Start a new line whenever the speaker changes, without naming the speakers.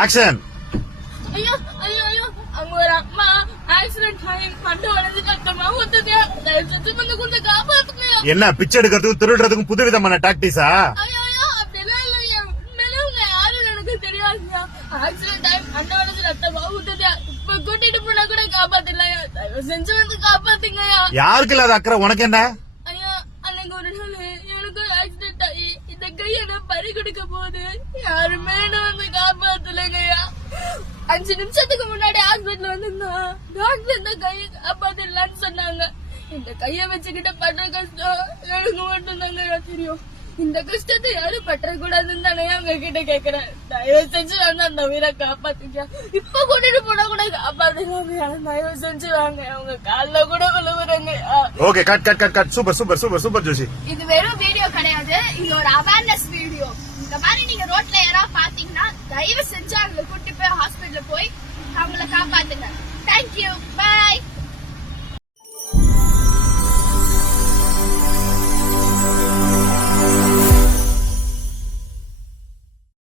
Action
ஐயோ ஐயோ ஐயோ அங்க ஒரு அம்மா ஆக்சிடென்ட் ஆகி மண்டை உடஞ்சு கட்டமா ஊத்துது தயவு செஞ்சு வந்து கொஞ்சம் காப்பாத்துங்க
என்ன பிச்சை எடுக்கிறதுக்கும் திருடுறதுக்கும் புதுவிதமான டாக்டிஸா
ஐயோ ஐயோ அப்படிலாம் இல்லையா உண்மையிலே உங்க எனக்கு தெரியாதுயா ஆக்சிடென்ட் ஆகி மண்டை உடஞ்சு ரத்தமா இப்ப கூட்டிட்டு போனா கூட காப்பாத்தலையா தயவு செஞ்சு வந்து காப்பாத்துங்கயா
யாருக்கு இல்லாத அக்கறை உனக்கு என்ன
ஐயா அன்னைக்கு ஒரு நாள் எனக்கு ஆக்சிடென்ட் ஆகி இந்த கையை நான் பறி கொடுக்க போகுது யாருமே என்ன வந்து அஞ்சு நிமிஷத்துக்கு முன்னாடி ஹாஸ்பிட்டல் வந்திருந்தோம் டாக்டர் இந்த கையை காப்பாத்திடலான்னு சொன்னாங்க. இந்த கையை வச்சுக்கிட்ட படுற கஷ்டம் எனக்கு மட்டும்தாங்கய்யா தெரியும். இந்த கஷ்டத்தை யாரும் பற்றக்கூடாதுன்னு தானே அவங்க கிட்ட கேக்குறேன். தயவு செஞ்சு வந்து அந்த உயிரை காப்பாத்துங்க இப்ப கூட்டிட்டு போனா கூட காப்பாத்துங்க தயவு செஞ்சு வாங்க. அவங்க கால்ல கூட விழுவுறாங்க
okay cut cut cut cut super super super super Joshi
இது வெறும் வீடியோ கிடையாது. இது ஒரு அவேர்னஸ் வீடியோ இந்த மாதிரி நீங்க ரோட்ல யாராவது பாத்தீங்கன்னா தயவு செஞ்சு அவங்களை கூட்டி போய் ஹாஸ்பிட்டல் போய் அவங்கள காப்பாத்துங்க தேங்க்யூ பாய்